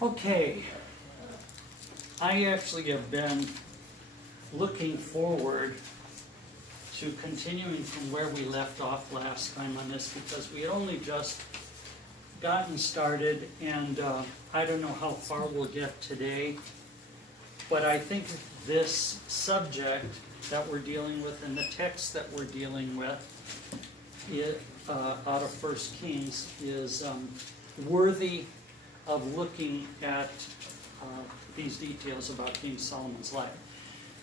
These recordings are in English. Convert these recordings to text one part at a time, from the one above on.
Okay, I actually have been looking forward to continuing from where we left off last time on this because we had only just gotten started and I don't know how far we'll get today, but I think this subject that we're dealing with and the text that we're dealing with out of 1 Kings is worthy of looking at these details about King Solomon's life.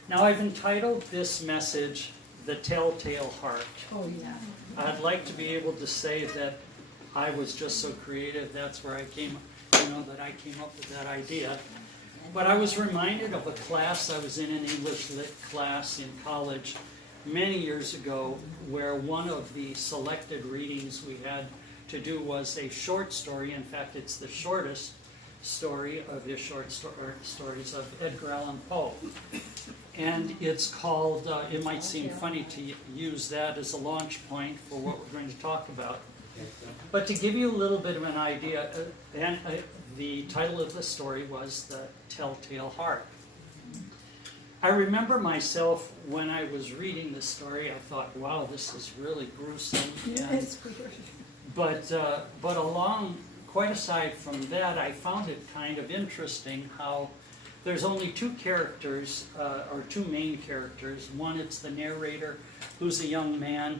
Now I've entitled this message, The Telltale Heart. Oh, yeah. I'd like to be able to say that I was just so creative, that's where I came, that I came up with that idea. But I was reminded of a class I was in, an English lit class in college many years ago, where one of the selected readings we had to do was a short story. In fact, it's the shortest story of his short stories of Edgar Allan Poe. And it's called, it might seem funny to use that as a launch point for what we're going to talk about. But to give you a little bit of an idea, the title of the story was The Telltale Heart. I remember myself when I was reading the story, I thought, wow, this is really gruesome. It's weird. But along, quite aside from that, I found it kind of interesting how there's only two characters, or two main characters. One, it's the narrator, who's a young man,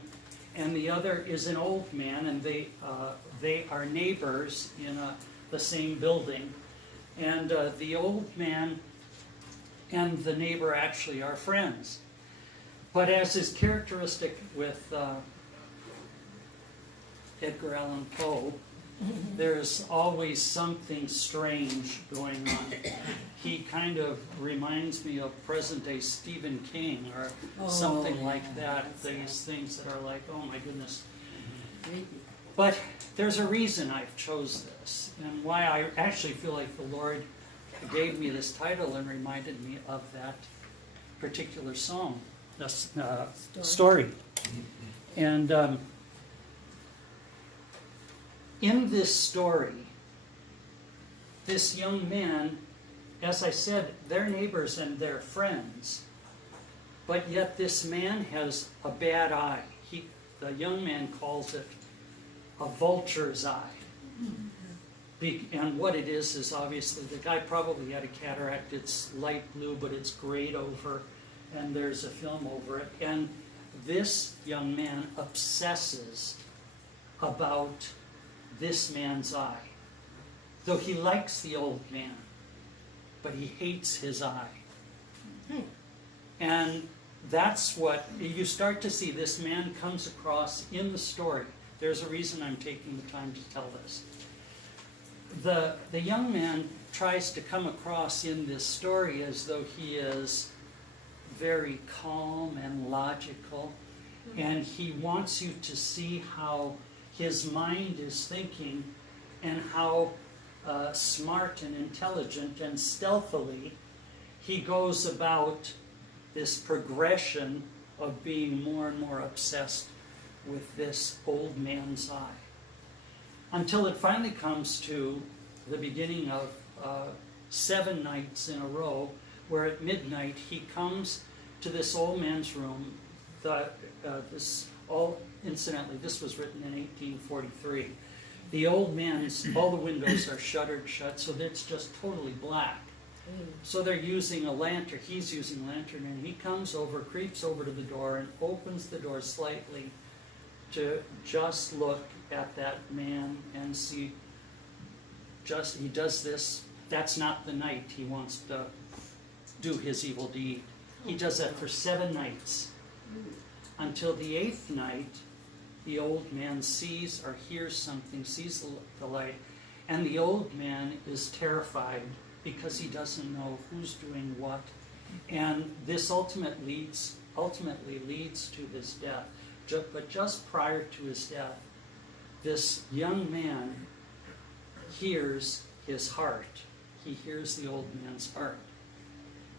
and the other is an old man, and they are neighbors in the same building. And the old man and the neighbor actually are friends. But as is characteristic with Edgar Allan Poe, there's always something strange going on. He kind of reminds me of present-day Stephen King or something like that. These things that are like, oh my goodness. But there's a reason I've chose this, and why I actually feel like the Lord gave me this title and reminded me of that particular song, story. And in this story, this young man, as I said, they're neighbors and they're friends, but yet this man has a bad eye. The young man calls it a vulture's eye. And what it is obviously, the guy probably had a cataract. It's light blue, but it's grayed over, and there's a film over it. And this young man obsesses about this man's eye. Though he likes the old man, but he hates his eye. And that's what you start to see. This man comes across in the story. There's a reason I'm taking the time to tell this. The young man tries to come across in this story as though he is very calm and logical, and he wants you to see how his mind is thinking and how smart and intelligent and stealthily he goes about this progression of being more and more obsessed with this old man's eye. Until it finally comes to the beginning of 7 nights in a row, where at midnight he comes to this old man's room. Incidentally, this was written in 1843. The old man, all the windows are shuttered shut, so it's just totally black. So they're using a lantern, he's using a lantern, and he comes over, creeps over to the door, and opens the door slightly to just look at that man and see, he does this. That's not the night he wants to do his evil deed. He does that for 7 nights. Until the 8th night, the old man sees or hears something, sees the light, and the old man is terrified because he doesn't know who's doing what. And this ultimately leads to his death. But just prior to his death, this young man hears his heart. He hears the old man's heart.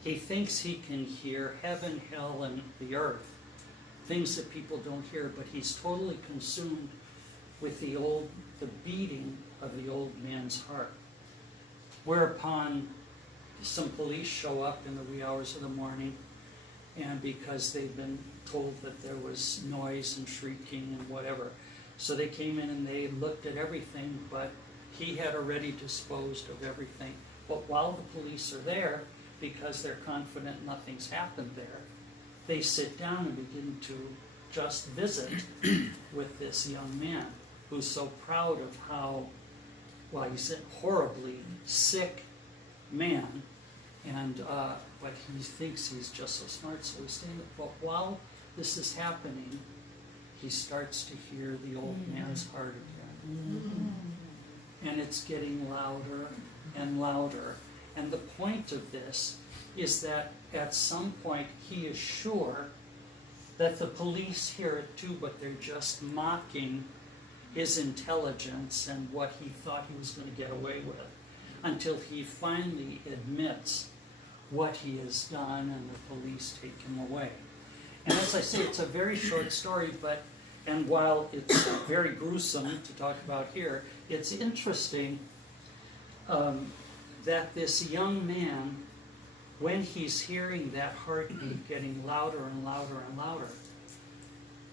He thinks he can hear heaven, hell, and the earth, things that people don't hear, but he's totally consumed with the beating of the old man's heart. Whereupon some police show up in the wee hours of the morning, and because they've been told that there was noise and shrieking and whatever, so they came in and they looked at everything, but he had already disposed of everything. But while the police are there, because they're confident nothing's happened there, they sit down and begin to just visit with this young man who's so proud of how, well, he's a horribly sick man, and but he thinks he's just so smart, so he's staying there. But while this is happening, he starts to hear the old man's heart again. And it's getting louder and louder. And the point of this is that at some point he is sure that the police hear it too, but they're just mocking his intelligence and what he thought he was going to get away with, until he finally admits what he has done and the police take him away. And as I say, it's a very short story, and while it's very gruesome to talk about here, it's interesting that this young man, when he's hearing that heartbeat getting louder and louder and louder,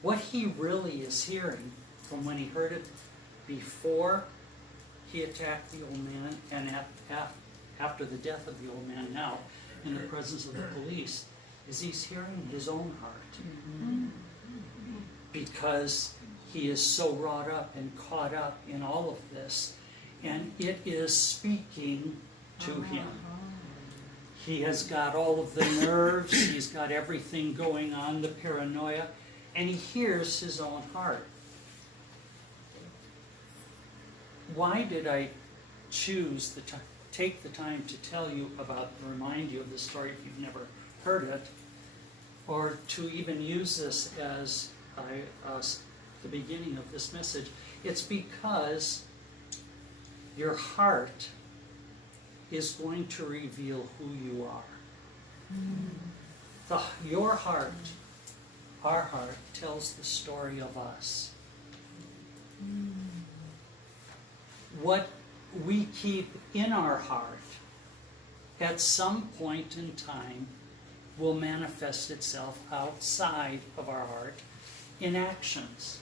what he really is hearing from when he heard it before he attacked the old man and after the death of the old man now, in the presence of the police, is he's hearing his own heart. Because he is so wrought up and caught up in all of this, and it is speaking to him. He has got all of the nerves, he's got everything going on, the paranoia, and he hears his own heart. Why did I choose take the time to tell you about, remind you of the story if you've never heard it, or to even use this as the beginning of this message? It's because your heart is going to reveal who you are. Your heart, our heart, tells the story of us. What we keep in our heart at some point in time will manifest itself outside of our heart in actions.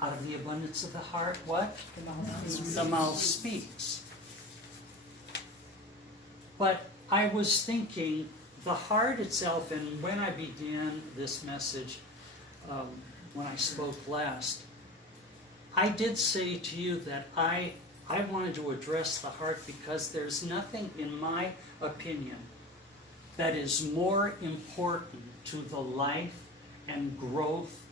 Out of the abundance of the heart, what? The mouth speaks. But I was thinking, the heart itself, and when I began this message, when I spoke last, I did say to you that I wanted to address the heart because there's nothing, in my opinion, that is more important to the life and growth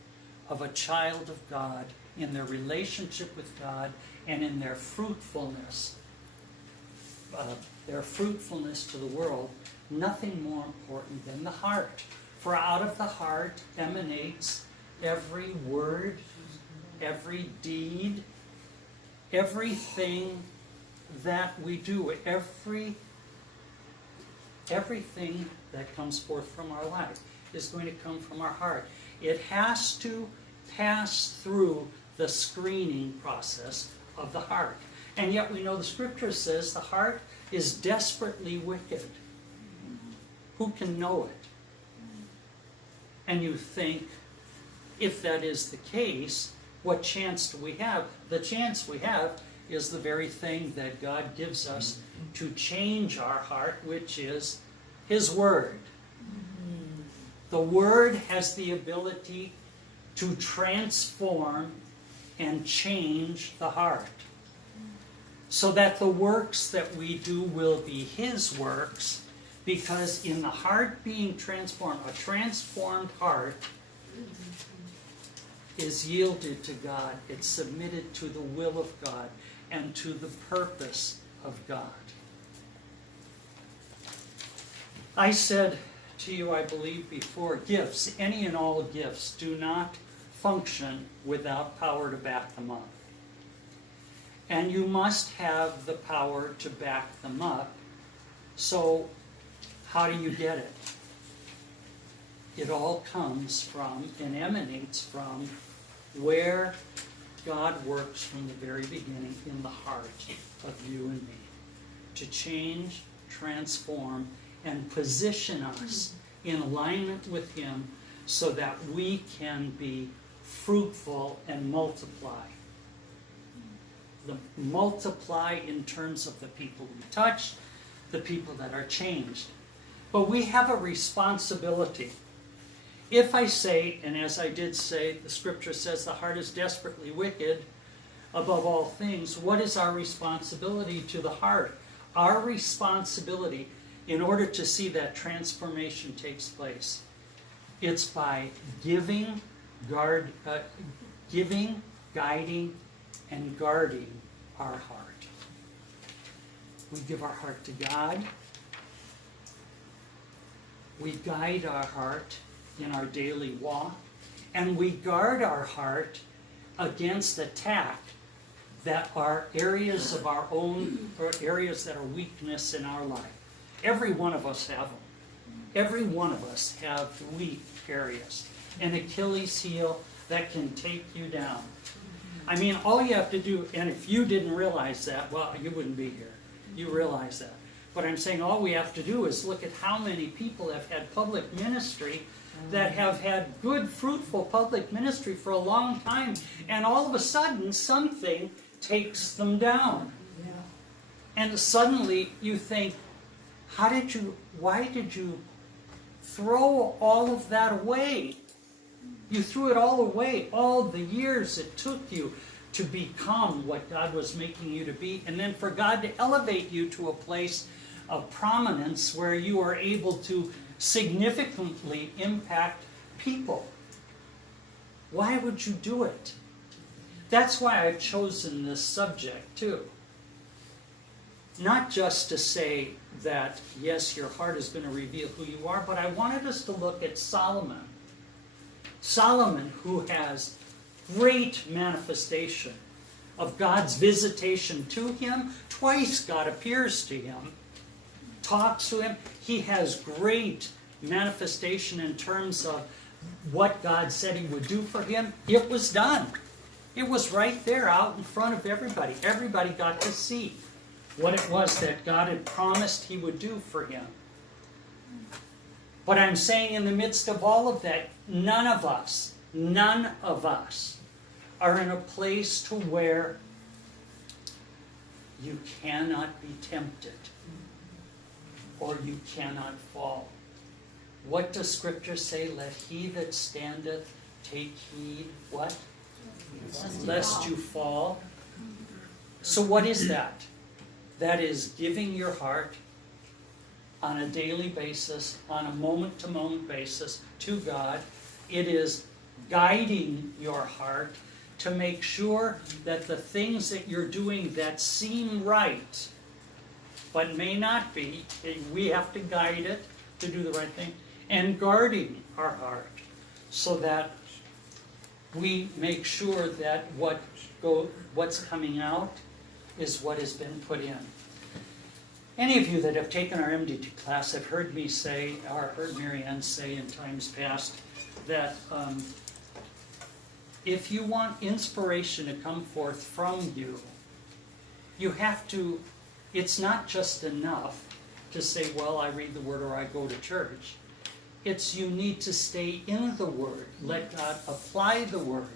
of a child of God in their relationship with God and in their fruitfulness to the world, nothing more important than the heart. For out of the heart emanates every word, every deed, everything that we do, everything that comes forth from our life is going to come from our heart. It has to pass through the screening process of the heart. And yet we know the scripture says the heart is desperately wicked. Who can know it? And you think, if that is the case, what chance do we have? The chance we have is the very thing that God gives us to change our heart, which is His Word. The Word has the ability to transform and change the heart, so that the works that we do will be His works, because in the heart being transformed, a transformed heart is yielded to God. It's submitted to the will of God and to the purpose of God. I said to you, I believe before, gifts, any and all gifts, do not function without power to back them up. And you must have the power to back them up. So how do you get it? It all comes from and emanates from where God works from the very beginning in the heart of you and me. to change, transform, and position us in alignment with Him so that we can be fruitful and multiply. Multiply in terms of the people we touch, the people that are changed. But we have a responsibility. If I say, and as I did say, the scripture says the heart is desperately wicked above all things, what is our responsibility to the heart? Our responsibility, in order to see that transformation takes place, it's by giving, guiding, and guarding our heart. We give our heart to God. We guide our heart in our daily walk, and we guard our heart against attack that are areas of our own, or areas that are weakness in our life. Every one of us have them. Every one of us have weak areas. An Achilles heel that can take you down. I mean, all you have to do, and if you didn't realize that, well, you wouldn't be here. You realize that. But I'm saying all we have to do is look at how many people have had public ministry that have had good, fruitful public ministry for a long time, and all of a sudden something takes them down. Yeah. And suddenly you think, why did you throw all of that away? You threw it all away, all the years it took you to become what God was making you to be, and then for God to elevate you to a place of prominence where you are able to significantly impact people. Why would you do it? That's why I've chosen this subject too. Not just to say that, yes, your heart is going to reveal who you are, but I wanted us to look at Solomon. Solomon, who has great manifestation of God's visitation to him. Twice God appears to him, talks to him. He has great manifestation in terms of what God said He would do for him. It was done. It was right there out in front of everybody. Everybody got to see what it was that God had promised He would do for him. But I'm saying in the midst of all of that, none of us are in a place to where you cannot be tempted or you cannot fall. What does Scripture say? Let he that standeth take heed, what? Lest you fall. So what is that? That is giving your heart on a daily basis, on a moment-to-moment basis to God. It is guiding your heart to make sure that the things that you're doing that seem right, but may not be, we have to guide it to do the right thing, and guarding our heart so that we make sure that what's coming out is what has been put in. Any of you that have taken our MDT class have heard me say, or heard Mary Ann say in times past, that if you want inspiration to come forth from you, you have to, it's not just enough to say, well, I read the Word or I go to church. It's you need to stay in the Word. Let God apply the Word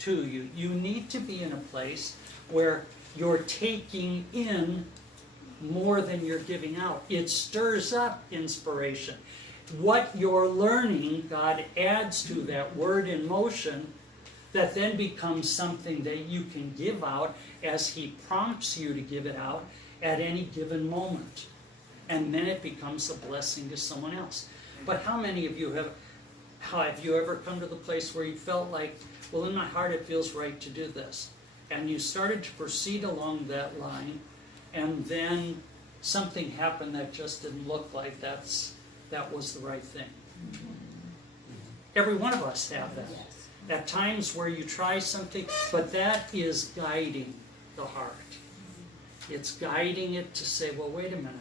to you. You need to be in a place where you're taking in more than you're giving out. It stirs up inspiration. What you're learning, God adds to that word in motion that then becomes something that you can give out as He prompts you to give it out at any given moment. And then it becomes a blessing to someone else. But how many of you have you ever come to the place where you felt like, well, in my heart it feels right to do this. And you started to proceed along that line, and then something happened that just didn't look like that was the right thing. Every one of us have that. At times where you try something, but that is guiding the heart. It's guiding it to say, well, wait a minute.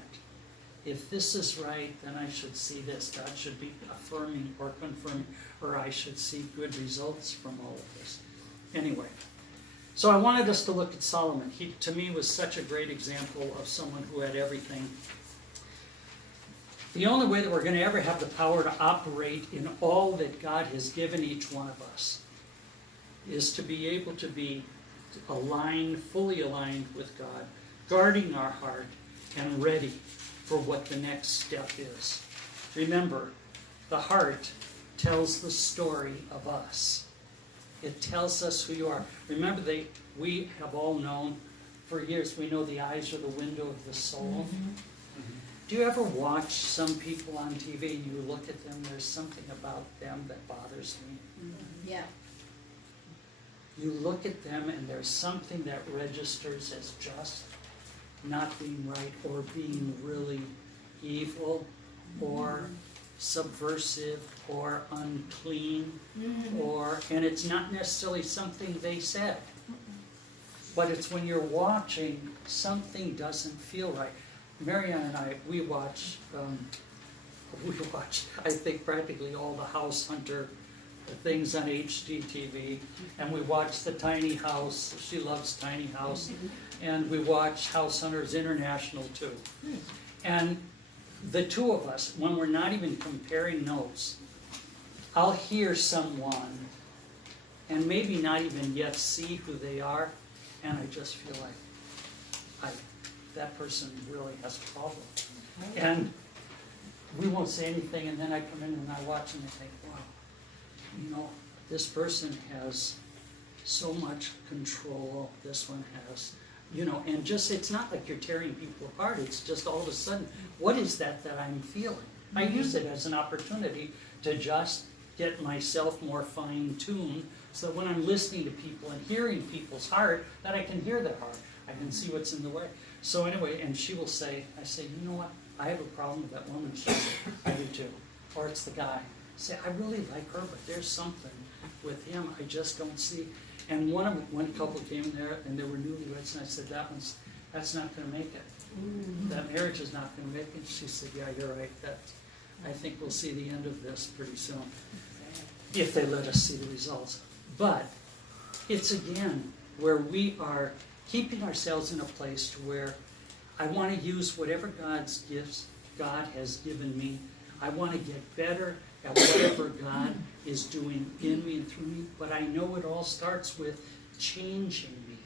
If this is right, then I should see this. God should be affirming or confirming, or I should see good results from all of this. Anyway, So I wanted us to look at Solomon. He, to me, was such a great example of someone who had everything. The only way that we're going to ever have the power to operate in all that God has given each one of us is to be able to be aligned, fully aligned with God, guarding our heart, and ready for what the next step is. Remember, the heart tells the story of us. It tells us who you are. Remember, we have all known for years, we know the eyes are the window of the soul. Do you ever watch some people on TV and you look at them, there's something about them that bothers me? Yeah. You look at them and there's something that registers as just not being right or being really evil or subversive or unclean and it's not necessarily something they said, but it's when you're watching something doesn't feel right. Marianne and I, we watch I think practically all the House Hunter things on HGTV, and we watch the Tiny House. She loves Tiny House, and we watch House Hunters International too. And the two of us, when we're not even comparing notes, I'll hear someone and maybe not even yet see who they are, and I just feel like that person really has a problem. And we won't say anything, and then I come in and I watch and I think, wow, you know, this person has so much control, this one has, you know, and just, it's not like you're tearing people apart, it's just all of a sudden, what is that I'm feeling? I use it as an opportunity to just get myself more fine-tuned, so that when I'm listening to people and hearing people's heart, that I can hear their heart, I can see what's in the way. So anyway, and she will say, I say, you know what, I have a problem with that woman. She says, I do too. Or it's the guy. Say, I really like her, but there's something with him I just don't see. And one couple came there, and they were newlyweds, and I said, that's not going to make it. That marriage is not going to make it. She said, yeah, you're right. I think we'll see the end of this pretty soon, if they let us see the results. But it's again where we are keeping ourselves in a place to where I want to use whatever God's gifts God has given me. I want to get better at whatever God is doing in me and through me, but I know it all starts with changing me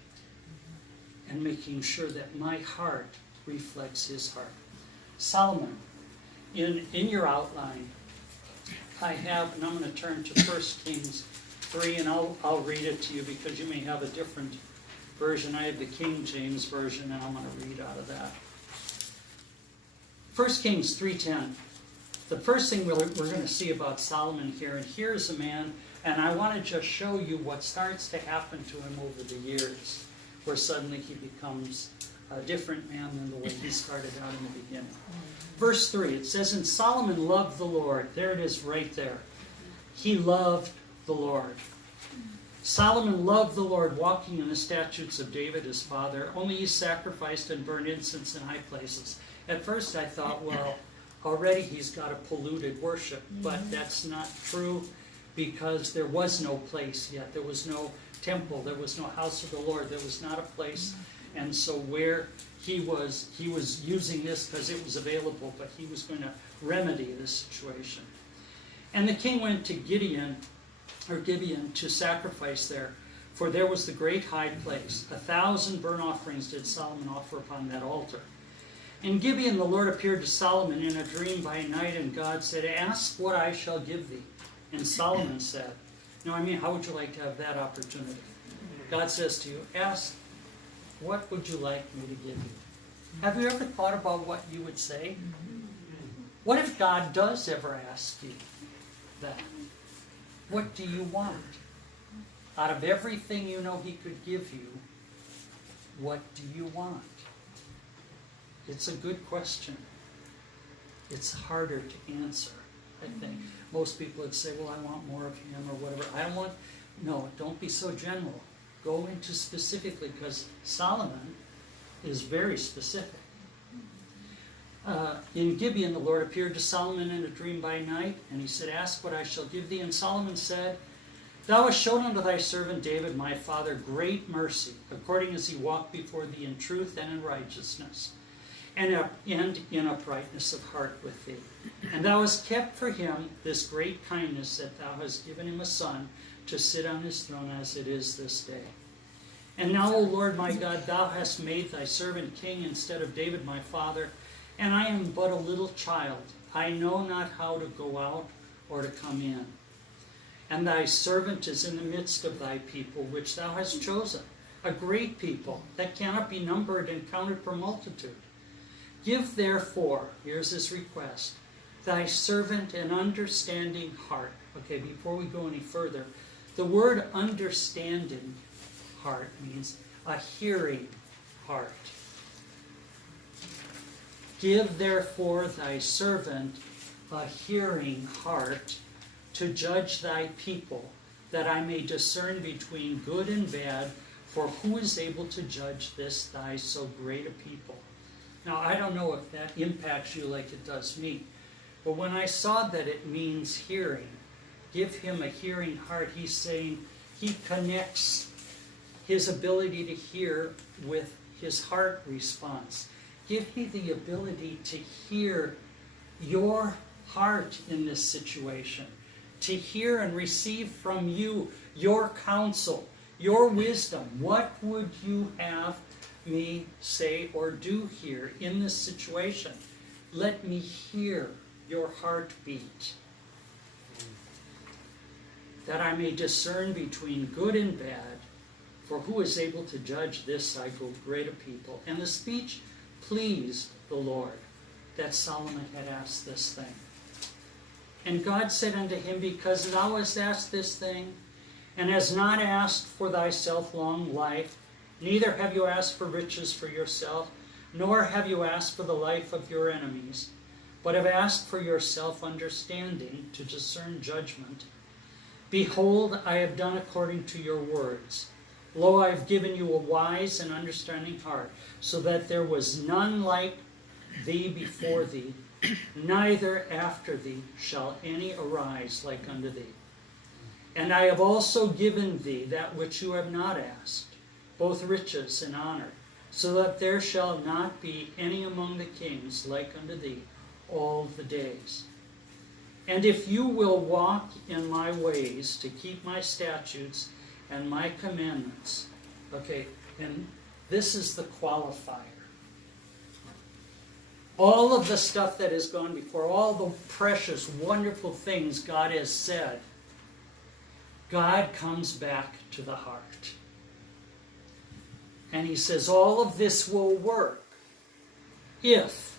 and making sure that my heart reflects his heart. Solomon, in your outline, I have, and I'm going to turn to 1 Kings 3, and I'll read it to you because you may have a different version. I have the King James Version, and I'm going to read out of that. 1 Kings 3:10. The first thing we're going to see about Solomon here, and here's a man, and I want to just show you what starts to happen to him over the years, where suddenly he becomes a different man than the way he started out in the beginning. Verse 3, it says, and Solomon loved the Lord. There it is right there. He loved the Lord. Solomon loved the Lord, walking in the statutes of David his father. Only he sacrificed and burned incense in high places. At first I thought, well, already he's got a polluted worship, but that's not true because there was no place yet. There was no temple. There was no house of the Lord. There was not a place. And so where he was using this because it was available, but he was going to remedy this situation. And the king went to Gibeon to sacrifice there, for there was the great high place. 1,000 burnt offerings did Solomon offer upon that altar. In Gibeon the Lord appeared to Solomon in a dream by night, and God said, ask what I shall give thee. And Solomon said, now I mean, how would you like to have that opportunity? God says to you, ask, what would you like me to give you? Have you ever thought about what you would say? What if God does ever ask you that? What do you want? Out of everything you know he could give you, what do you want? It's a good question. It's harder to answer, I think. Most people would say, well, I want more of him or whatever. No, don't be so general. Go into specifically, because Solomon is very specific. In Gibeon, the Lord appeared to Solomon in a dream by night, and he said, ask what I shall give thee. And Solomon said, Thou hast shown unto thy servant David my father great mercy, according as he walked before thee in truth and in righteousness, and in uprightness of heart with thee. And thou hast kept for him this great kindness, that thou hast given him a son to sit on his throne as it is this day. And now, O Lord my God, thou hast made thy servant king instead of David my father, and I am but a little child. I know not how to go out or to come in. And thy servant is in the midst of thy people, which thou hast chosen, a great people that cannot be numbered and counted for multitude. Give therefore, here's his request, thy servant an understanding heart. Okay, before we go any further, the word understanding heart means a hearing heart. Give therefore thy servant a hearing heart to judge thy people, that I may discern between good and bad, for who is able to judge this thy so great a people? Now, I don't know if that impacts you like it does me, but when I saw that it means hearing, give him a hearing heart, he's saying he connects his ability to hear with his heart response. Give me the ability to hear your heart in this situation, to hear and receive from you your counsel, your wisdom. What would you have me say or do here in this situation? Let me hear your heartbeat, that I may discern between good and bad, for who is able to judge this thy great a people? And the speech pleased the Lord, that Solomon had asked this thing. And God said unto him, because thou hast asked this thing, and hast not asked for thyself long life, neither have you asked for riches for yourself, nor have you asked for the life of your enemies, but have asked for yourself understanding to discern judgment. Behold, I have done according to your words. Lo, I have given you a wise and understanding heart, so that there was none like thee before thee, neither after thee shall any arise like unto thee. And I have also given thee that which you have not asked, both riches and honor, so that there shall not be any among the kings like unto thee all the days. And if you will walk in my ways to keep my statutes and my commandments, okay, and this is the qualifier. All of the stuff that has gone before, all the precious, wonderful things God has said, God comes back to the heart. And he says, all of this will work if,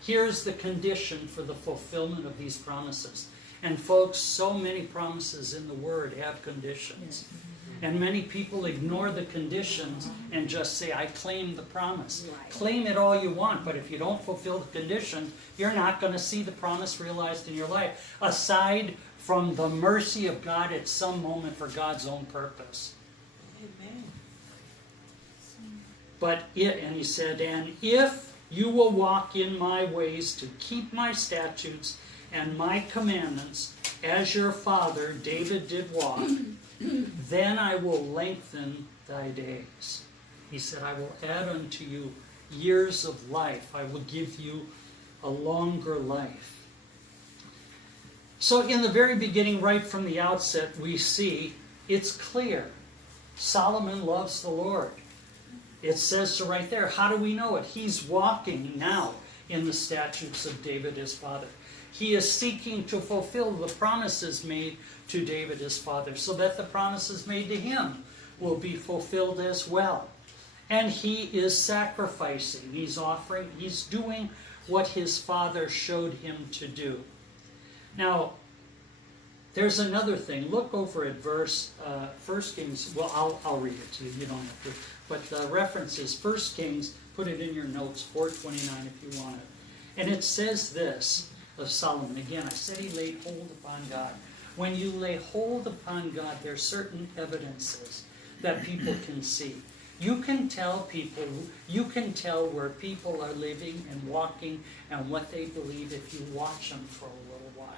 here's the condition for the fulfillment of these promises. And folks, so many promises in the Word have conditions. And many people ignore the conditions and just say, I claim the promise. Right. Claim it all you want, but if you don't fulfill the conditions, you're not going to see the promise realized in your life, aside from the mercy of God at some moment for God's own purpose. Amen. And he said, and if you will walk in my ways to keep my statutes and my commandments, as your father David did walk, then I will lengthen thy days. He said, I will add unto you years of life. I will give you a longer life. So in the very beginning, right from the outset, we see it's clear. Solomon loves the Lord. It says so right there. How do we know it? He's walking now in the statutes of David his father. He is seeking to fulfill the promises made to David his father, so that the promises made to him will be fulfilled as well. And he is sacrificing. He's offering. He's doing what his father showed him to do. Now, there's another thing. Look over at verse 1 Kings. Well, I'll read it to you. You don't have to. But the reference is 1 Kings. Put it in your notes, 4:29 if you want it. And it says this of Solomon. Again, I said he laid hold upon God. When you lay hold upon God, there are certain evidences that people can see. You can tell where people are living and walking and what they believe if you watch them for a little while.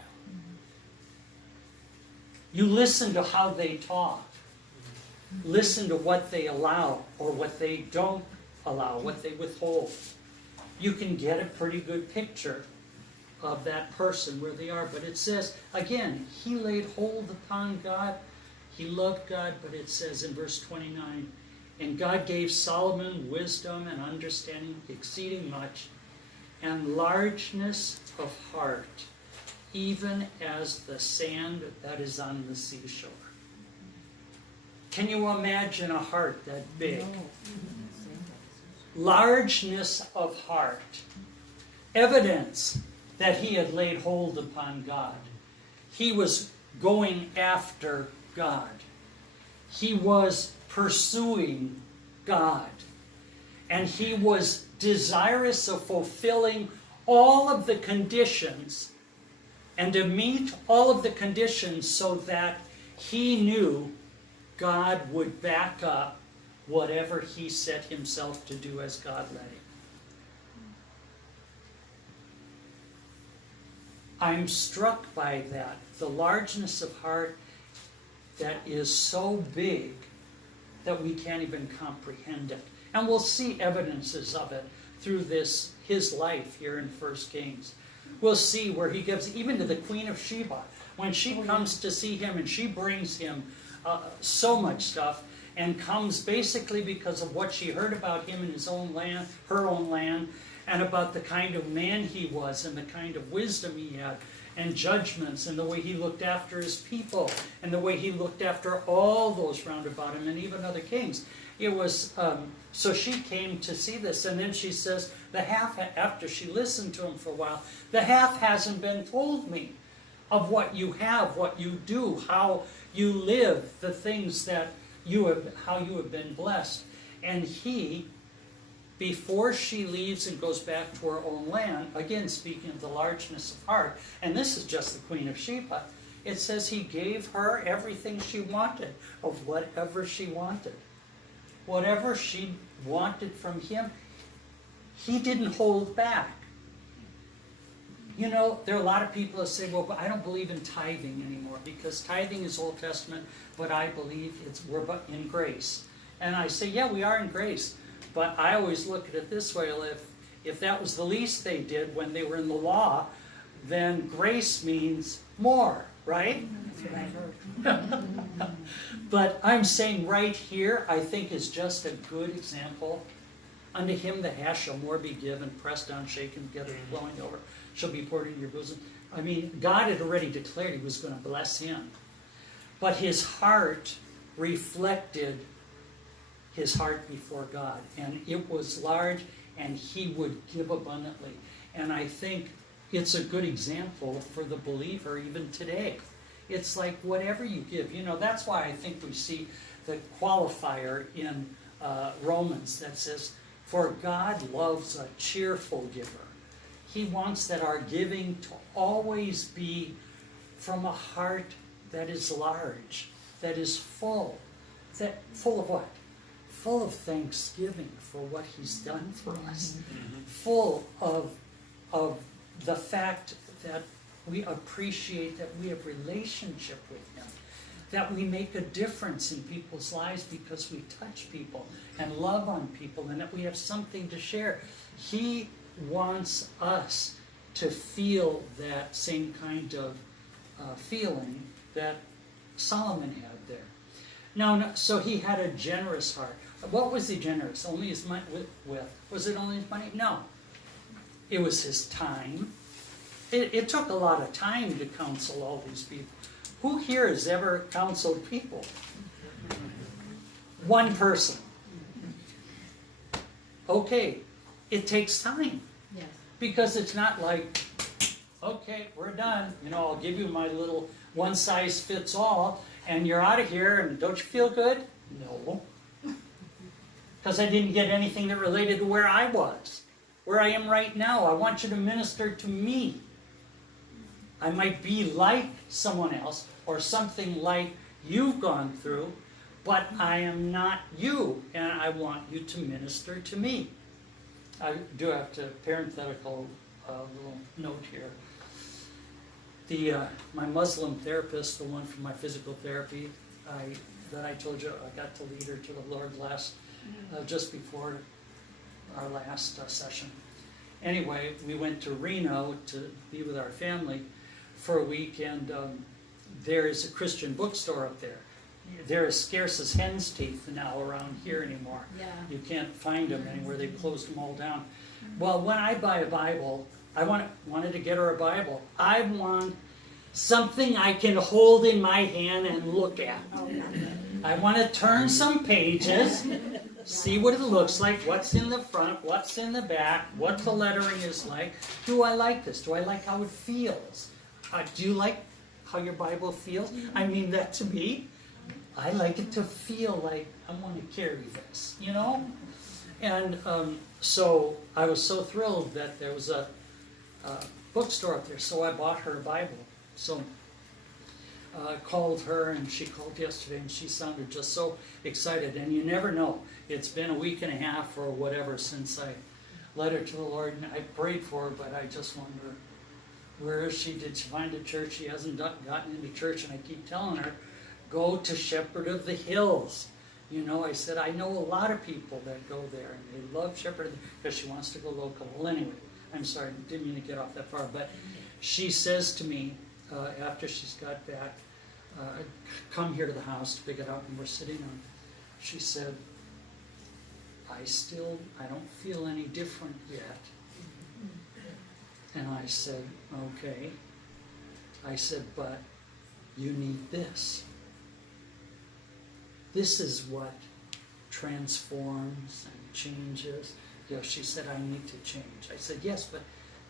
You listen to how they talk. Listen to what they allow or what they don't allow, what they withhold. You can get a pretty good picture of that person, where they are. But it says, again, he laid hold upon God. He loved God, but it says in verse 29, and God gave Solomon wisdom and understanding exceeding much, and largeness of heart, even as the sand that is on the seashore. Can you imagine a heart that big? Largeness of heart. Evidence that he had laid hold upon God. He was going after God. He was pursuing God. And he was desirous of fulfilling all of the conditions and to meet all of the conditions so that he knew God would back up whatever he set himself to do as God led him. I'm struck by that, the largeness of heart that is so big that we can't even comprehend it. And we'll see evidences of it through his life here in 1 Kings. We'll see where he gives, even to the Queen of Sheba, when she comes to see him and she brings him so much stuff, and comes basically because of what she heard about him in his own land, her own land, and about the kind of man he was and the kind of wisdom he had and judgments and the way he looked after his people and the way he looked after all those round about him and even other kings. It was, so she came to see this, and then she says, the half, after she listened to him for a while, the half hasn't been told me of what you have, what you do, how you live, the things that how you have been blessed. And he, before she leaves and goes back to her own land, again speaking of the largeness of heart, and this is just the Queen of Sheba, it says he gave her everything she wanted, of whatever she wanted. Whatever she wanted from him, he didn't hold back. You know, there are a lot of people that say, well, I don't believe in tithing anymore because tithing is Old Testament, but I believe we're in grace. And I say, yeah, we are in grace. But I always look at it this way, if that was the least they did when they were in the law, then grace means more, right? That's what I heard. But I'm saying right here, I think is just a good example. Unto him the hash shall more be given, pressed down, shaken together, and flowing over, shall be poured into your bosom. I mean, God had already declared he was going to bless him. But his heart reflected his heart before God. And it was large, and he would give abundantly. And I think it's a good example for the believer even today. It's like whatever you give. You know, that's why I think we see the qualifier in Romans that says, for God loves a cheerful giver. He wants that our giving to always be from a heart that is large, that is full. Full of what? Full of thanksgiving for what he's done for us. Full of the fact that we appreciate that we have relationship with him. That we make a difference in people's lives because we touch people and love on people, and that we have something to share. He wants us to feel that same kind of feeling that Solomon had there. Now, so he had a generous heart. What was he generous? Only his money with? Was it only his money? No. It was his time. It took a lot of time to counsel all these people. Who here has ever counseled people? One person. Okay, it takes time. Yes. Because it's not like, okay, we're done. You know, I'll give you my little one size fits all, and you're out of here, and don't you feel good? No. Because I didn't get anything that related to where I was, where I am right now. I want you to minister to me. I might be like someone else, or something like you've gone through, but I am not you, and I want you to minister to me. I do have to parenthetical little note here. My Muslim therapist, the one from my physical therapy, that I told you, I got to lead her to the Lord just before our last session. Anyway, we went to Reno to be with our family for a week, and there is a Christian bookstore up there. They're as scarce as hen's teeth now around here anymore. Yeah. You can't find them anywhere. They've closed them all down. Well, when I buy a Bible, I wanted to get her a Bible. I want something I can hold in my hand and look at. I want to turn some pages, see what it looks like, what's in the front, what's in the back, what the lettering is like. Do I like this? Do I like how it feels? Do you like how your Bible feels? I mean that to me. I like it to feel like I want to carry this, you know? And so I was so thrilled that there was a bookstore up there, so I bought her a Bible. So I called her, and she called yesterday, and she sounded just so excited. And you never know. It's been a week and a half or whatever since I led her to the Lord, and I prayed for her, but I just wonder, where is she? Did she find a church? She hasn't gotten into church, and I keep telling her, go to Shepherd of the Hills. You know, I said, I know a lot of people that go there, and they love Shepherd because she wants to go local. Well, anyway, I'm sorry, didn't mean to get off that far, but she says to me, after she's got back, come here to the house to pick it up, and we're sitting on. She said, I don't feel any different yet. And I said, okay. I said, but you need this. This is what transforms and changes. You know, she said, I need to change. I said, yes, but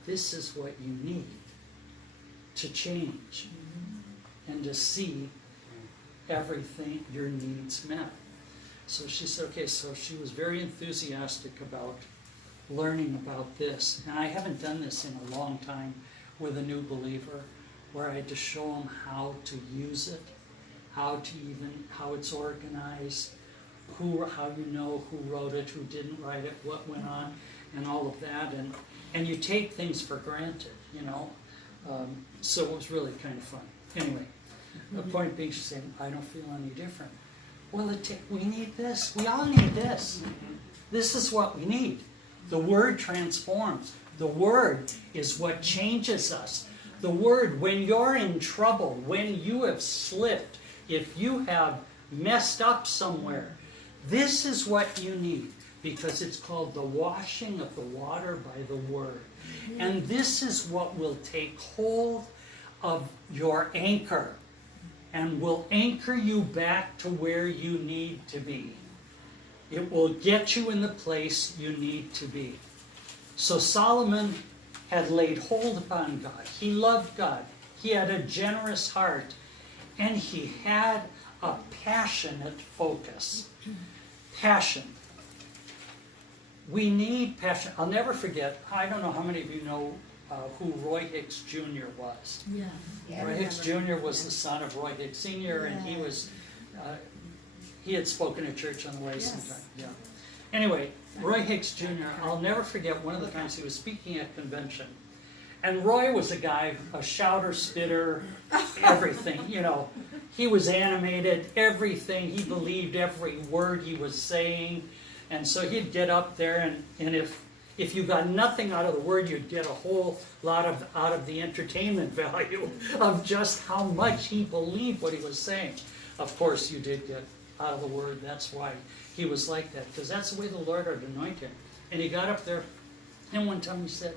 this is what you need to change and to see everything, your needs met. So she said, okay, so she was very enthusiastic about learning about this. And I haven't done this in a long time with a new believer, where I had to show them how to use it, how it's organized, how you know who wrote it, who didn't write it, what went on, and all of that. And you take things for granted, you know. So it was really kind of fun. Anyway, the point being, she's saying, I don't feel any different. Well, we need this. We all need this. This is what we need. The Word transforms. The Word is what changes us. The Word, when you're in trouble, when you have slipped, if you have messed up somewhere, this is what you need, because it's called the washing of the water by the Word. And this is what will take hold of your anchor and will anchor you back to where you need to be. It will get you in the place you need to be. So Solomon had laid hold upon God. He loved God. He had a generous heart. And he had a passionate focus. Passion. We need passion. I'll never forget, I don't know how many of you know who Roy Hicks Jr. was. Yeah. Roy Hicks Jr. was the son of Roy Hicks Sr., and he had spoken at church on the way sometime. Yeah. Anyway, Roy Hicks Jr., I'll never forget one of the times he was speaking at convention. And Roy was a guy, a shouter, spitter, everything, you know. He was animated, everything. He believed every word he was saying. And so he'd get up there, and if you got nothing out of the word, you'd get a whole lot out of the entertainment value of just how much he believed what he was saying. Of course, you did get out of the word. That's why he was like that, because that's the way the Lord had anointed him. And he got up there, and one time he said,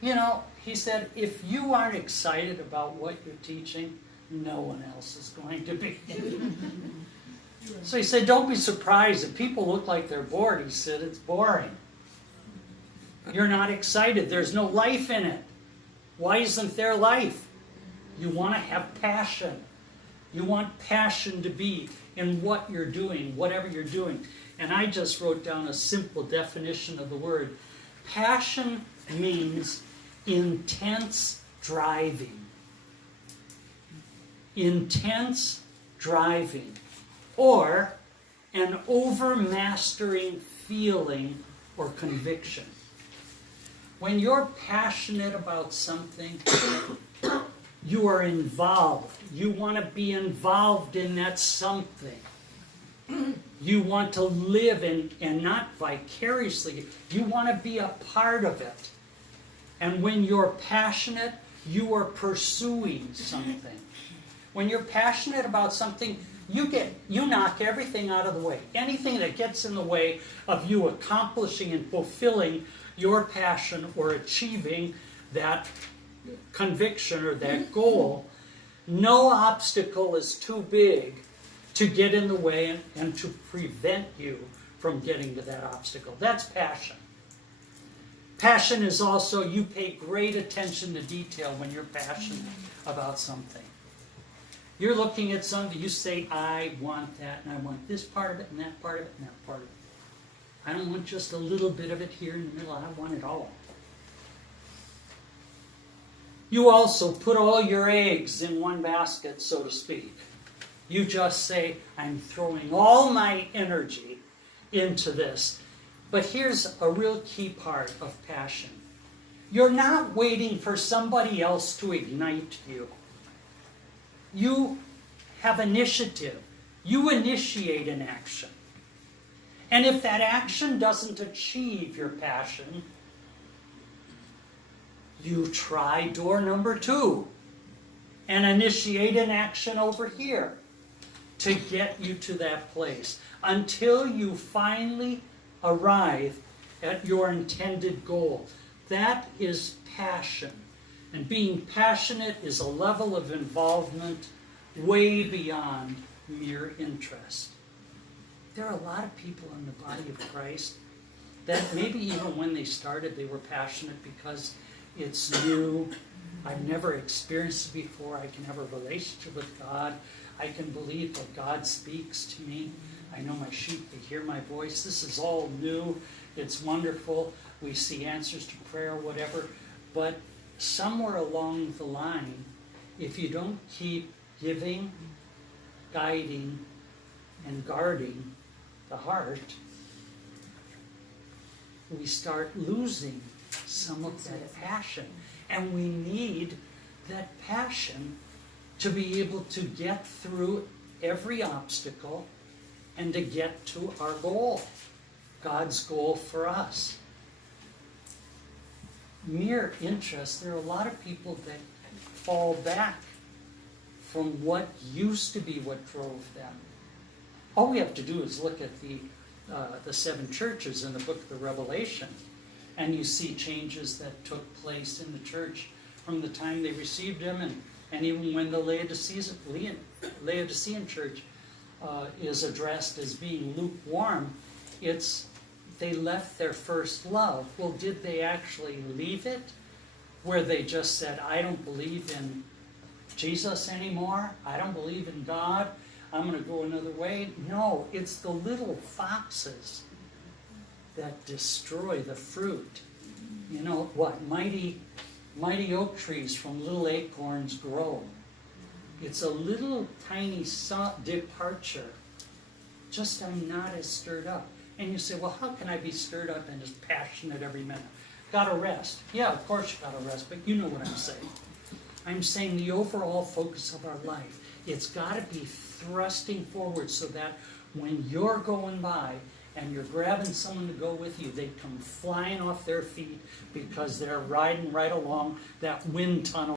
you know, he said, if you aren't excited about what you're teaching, no one else is going to be. So he said, don't be surprised if people look like they're bored. He said, it's boring. You're not excited. There's no life in it. Why isn't there life? You want to have passion. You want passion to be in what you're doing, whatever you're doing. And I just wrote down a simple definition of the word. Passion means intense driving. Intense driving. Or an overmastering feeling or conviction. When you're passionate about something, You are involved. You want to be involved in that something. You want to live and not vicariously. You want to be a part of it. And when you're passionate, you are pursuing something. When you're passionate about something, you knock everything out of the way. Anything that gets in the way of you accomplishing and fulfilling your passion or achieving that conviction or that goal, no obstacle is too big to get in the way and to prevent you from getting to that obstacle. That's passion. Passion is also, you pay great attention to detail when you're passionate about something. You're looking at something, you say, I want that, and I want this part of it, and that part of it, and that part of it. I don't want just a little bit of it here in the middle, I want it all. You also put all your eggs in one basket, so to speak. You just say, I'm throwing all my energy into this. But here's a real key part of passion. You're not waiting for somebody else to ignite you. You have initiative. You initiate an action. And if that action doesn't achieve your passion, you try door number 2 and initiate an action over here to get you to that place until you finally arrive at your intended goal. That is passion. And being passionate is a level of involvement way beyond mere interest. There are a lot of people in the body of Christ that maybe even when they started they were passionate because it's new. I've never experienced it before. I can have a relationship with God. I can believe that God speaks to me. I know my sheep, they hear my voice. This is all new. It's wonderful. We see answers to prayer, whatever. But somewhere along the line, if you don't keep giving, guiding, and guarding the heart, we start losing some of that passion. And we need that passion to be able to get through every obstacle and to get to our goal, God's goal for us. Mere interest, there are a lot of people that fall back from what used to be what drove them. All we have to do is look at the 7 churches in the book of the Revelation, and you see changes that took place in the church from the time they received him, and even when the Laodicean church is addressed as being lukewarm, they left their first love. Well, did they actually leave it? Where they just said, I don't believe in Jesus anymore. I don't believe in God. I'm going to go another way. No, it's the little foxes that destroy the fruit. You know what? Mighty oak trees from little acorns grow. It's a little tiny departure. Just I'm not as stirred up. And you say, well, how can I be stirred up and as passionate every minute? Gotta rest. Yeah, of course you gotta rest, but you know what I'm saying. I'm saying the overall focus of our life, it's gotta be thrusting forward so that when you're going by and you're grabbing someone to go with you, they come flying off their feet because they're riding right along that wind tunnel